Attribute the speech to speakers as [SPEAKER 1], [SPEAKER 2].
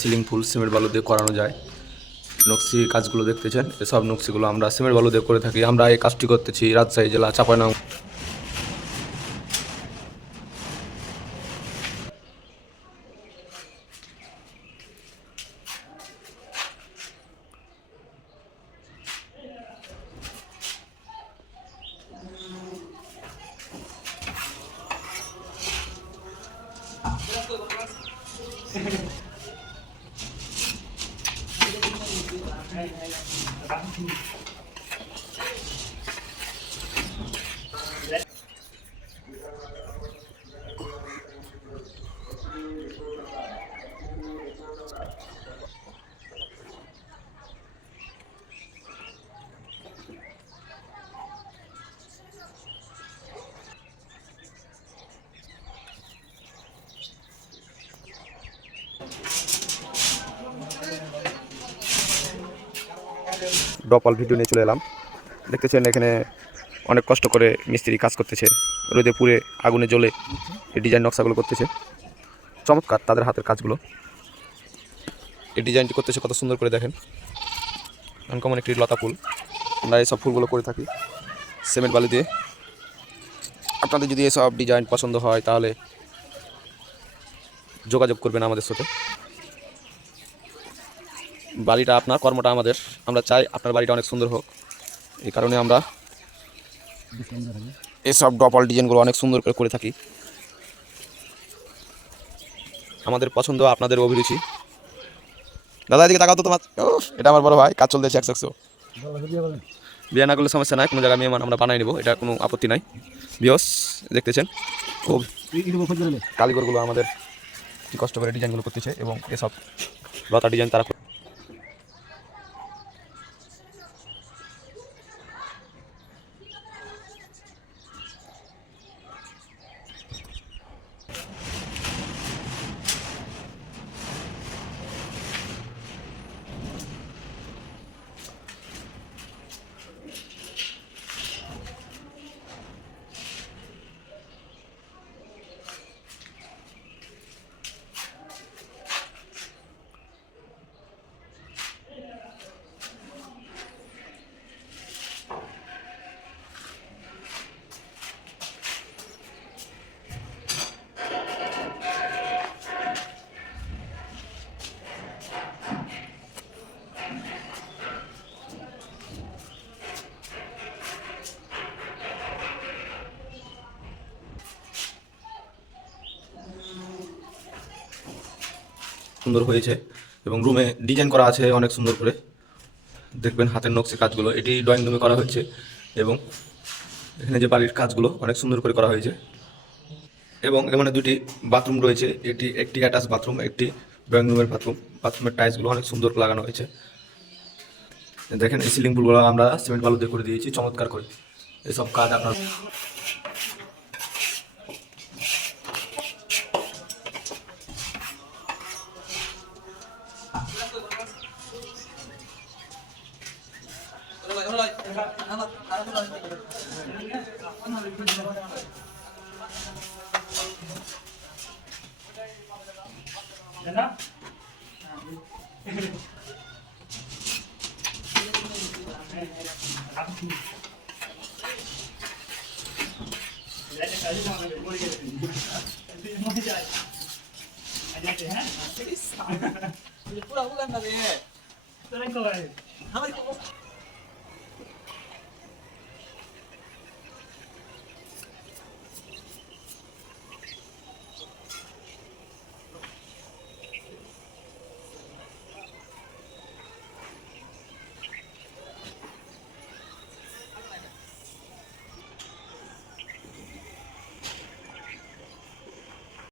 [SPEAKER 1] Ceiling ফুল cement বালু দিয়ে করানো যায়। নকশি কাজগুলো দেখতেছেন এসব নকশিগুলো আমরা সিমেন্ট বালু দিয়ে করে থাকি। আমরা এই কাজটি করতেছি রাজশাহী জেলা চাপানং はいはい。ডপাল ভিডিও নিয়ে চলে এলাম। দেখতেছেন এখানে অনেক কষ্ট করে মিস্ত্রি কাজ করতেছে। রোদে পুড়ে আগুনে জ্বলে এই ডিজাইন নকশাগুলো করতেছে। চমৎকার তাদের হাতের কাজগুলো। এই ডিজাইনটি করতেছে কত সুন্দর করে দেখেন। আনকমন একটি লতা ফুল। আমরা এইসব ফুলগুলো করে থাকি সিমেন্ট বালি দিয়ে। আপনাদের যদি এসব ডিজাইন পছন্দ হয় তাহলে যোগাযোগ করবেন আমাদের সাথে। বাড়িটা আপনার কর্মটা আমাদের। আমরা চাই আপনার বাড়িটা অনেক সুন্দর হোক। এই কারণে আমরা এসব ডপল ডিজাইনগুলো অনেক সুন্দর করে করে থাকি। আমাদের পছন্দ, আপনাদের অভিরুচি। দাদা, এদিকে তাকাও তো তোমার। এটা আমার বড় ভাই, কাজ চলতেছে একশো একশো বিয়ে না করলে সমস্যা নাই, কোনো জায়গায় মেহমান আমরা বানাই নেব, এটা কোনো আপত্তি নাই। বিয়স, দেখতেছেন? খুব কারিগরগুলো আমাদের কষ্ট করে ডিজাইনগুলো করতেছে এবং এসব লতা ডিজাইন তারা সুন্দর হয়েছে এবং রুমে ডিজাইন করা আছে অনেক সুন্দর করে। দেখবেন হাতের নকশি কাজগুলো, এটি ড্রয়িং রুমে করা হয়েছে এবং এখানে যে বাড়ির কাজগুলো অনেক সুন্দর করে করা হয়েছে। এবং এখানে দুটি বাথরুম রয়েছে, এটি একটি অ্যাটাচ বাথরুম একটি ড্রয়িং রুমের বাথরুম বাথরুমের টাইলসগুলো অনেক সুন্দর লাগানো হয়েছে। দেখেন এই সিলিং পুলগুলো আমরা সিমেন্ট বালু দিয়ে করে দিয়েছি, চমৎকার করে। এসব কাজ আপনার
[SPEAKER 2] পুরা উগান না রে আমার